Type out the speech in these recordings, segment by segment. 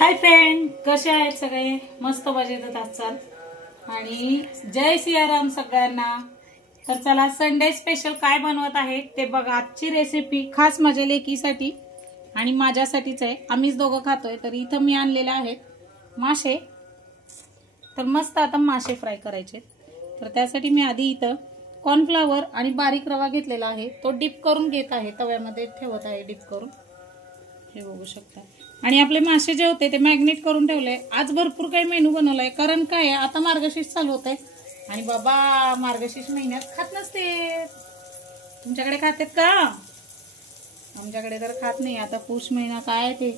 Hi friend, कसे आहेत सगळे? मस्त मजेत आजचाल आणि जय सियाराम सगळ्यांना। तर चला संडे स्पेशल काय बनवत आहे ते बघा। आजची रेसिपी खास माझ्या लेकीसाठी आणि माझ्यासाठीच आहे। आम्हीच दोघं खातोय। तर इथं मी आणलेले आहेत मासे। तर मस्त आता मासे फ्राय करायचे। तर त्यासाठी मी आधी इथं कॉर्नफ्लॉवर आणि बारीक रवा घेतलेला आहे, तो डिप करून घेत आहे, तव्यामध्ये ठेवत आहे डिप करून। हे बघू शकता। आणि आपले मासे जे होते ते मॅग्नेट करून ठेवले। आज भरपूर काही मेनू बनवलाय, कारण काय आता मार्गशीर्ष चालू होत आहे आणि बाबा मार्गशीर्ष महिन्यात खात नसते। तुमच्याकडे खातात का? आमच्याकडे तर खात नाही। आता पुष महिना काय ते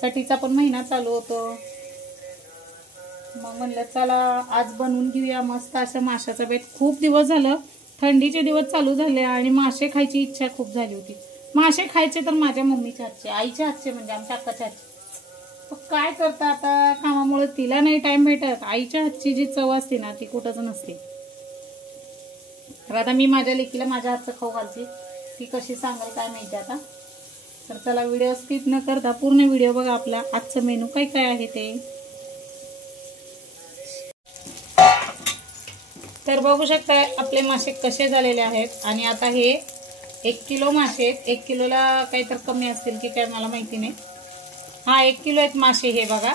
सटीचा पण महिना चालू होतो। मग म्हणलं चला आज बनवून घेऊया मस्त असं माशाचा बेत। खूप दिवस झालं, थंडीचे दिवस चालू झाले आणि मासे खायची इच्छा खूप झाली होती। मासे खायचे तर माझ्या मम्मीच्या हातचे, आईच्या हातचे, म्हणजे आमच्या अक्काच्या हातचे। काय करता आता कामामुळे तिला नाही टाइम भेटत। आईच्या हातची जी चव असते ना ती कुठंच नसते। तर आता मी माझ्या लेकीला माझ्या हातचं खाऊ घालते, ती कशी सांगाल काय माहिती आता। तर चला व्हिडिओ स्किप न करता पूर्ण व्हिडिओ बघा। आपला आजचं मेनू काय काय आहे ते। तर बघू शकता आपले मासे कसे झालेले आहेत। आणि आता हे 1 किलो मासे आहेत। 1 किलोला काहीतरी कमी असतील की काय मला माहिती नाही। हा 1 किलो आहेत मासे हे बघा।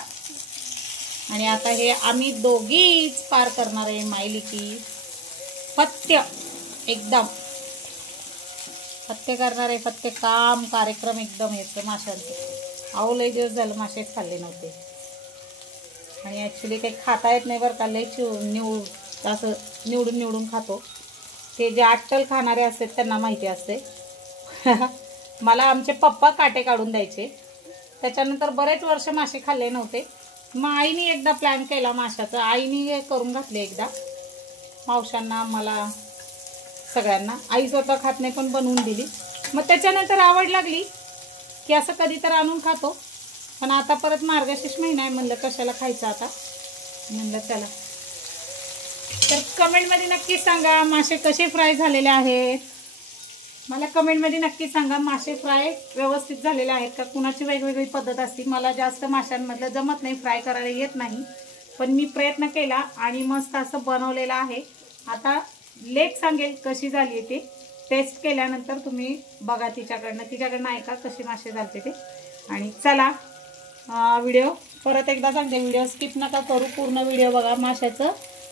आणि आता हे आम्ही दोघीच पार करणार आहे, मायली की पथ्य, एकदम पथ्य करणार आहे। पथ्य काम कार्यक्रम एकदम येतो माशांचं। अहो लय दिवस झालं मासेच खाल्ले नव्हते आणि ॲक्च्युली काही खाता येत नाही बरं का। लय असं निवडून निवडून खातो। ते जे अट्टल खाणारे असतात त्यांना माहिती असते। मला आमचे पप्पा काटे काढून द्यायचे, त्याच्यानंतर बरेच वर्ष मासे खाल्ले नव्हते। मग आईने एकदा प्लॅन केला माशाचा, आईने करून घातले एकदा मावशांना, मला, सगळ्यांना। आई स्वतः खात नाही पण बनवून दिली। मग त्याच्यानंतर आवड लागली की असं कधी तर आणून खातो। पण आता परत मार्गशीर्ष महिना आहे, म्हणलं कशाला खायचं आता, म्हणलं चला। तर कमेंटमध्ये नक्की सांगा मासे कसे फ्राय झालेले आहेत। मला कमेंटमध्ये नक्की सांगा मासे फ्राय व्यवस्थित झालेले आहेत का। कुणाची वेगवेगळी पद्धत असते, मला जास्त माशांमधलं जमत नाही, फ्राय करायला येत नाही। पण मी प्रयत्न केला आणि मस्त असं बनवलेलं आहे। आता लेक सांगेल कशी झाली ते, टेस्ट केल्यानंतर तुम्ही बघा तिच्याकडनं ऐका कसे मासे झाले ते। आणि चला व्हिडिओ परत एकदा सांगते, व्हिडिओ स्किप नका करू, पूर्ण व्हिडिओ बघा। माशाचं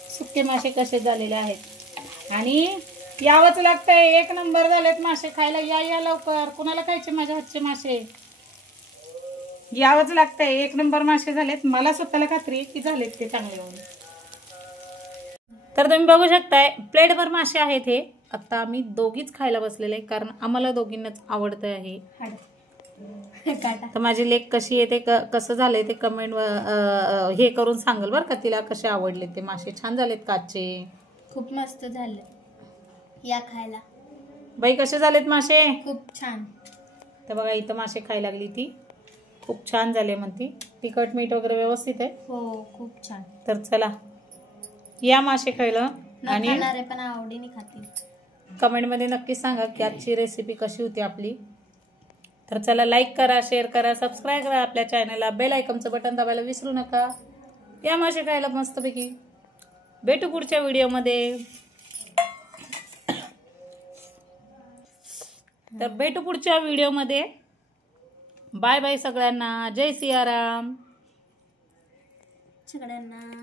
सुक्के मासे कसे झालेले आहेत आणि यावंच लागतंय। 1 नंबर झालेत मासे खायला। या लवकर, कुणाला खायचे माझ्या हातचे मासे, यावंच लागतंय। 1 नंबर मासे झालेत, मला स्वतःला खात्री की झालेत ते चांगले होऊन। तर तुम्ही बघू शकताय प्लेटभर मासे आहेत हे। आता आम्ही दोघीच खायला बसलेले आहे, कारण आम्हाला दोघींनाच आवडतं आहे। तर माझी लेक कशी आहे ते कसं झालंय ते कमेंट हे करून सांगेल बरं का, तिला कसे आवडले ते मासे। छान झालेत काचे, खूप मस्त झाले, या खायला। बाई कसे झालेत मासे? खूप छान। तर बघा इथं मासे खायला लागली ती, खूप छान झाले म्हणती। तिखट मीठ वगैरे व्यवस्थित आहे? हो खूप छान। तर चला या मासे खायला आणि खाणारे पण आवडीने खातील। कमेंटमध्ये नक्की सांगा की आजची रेसिपी कशी होती आपली। तर चला लाईक करा, शेअर करा, सबस्क्राईब करा आपल्या चॅनलला, बेल आयकॉनचं बटन दाबायला विसरू नका। या मासे खायला मस्तपैकी। भेटू पुढच्या व्हिडिओमध्ये। तर भेटू पुढच्या व्हिडिओमध्ये। बाय बाय सगळ्यांना, जय सियाराम सगळ्यांना।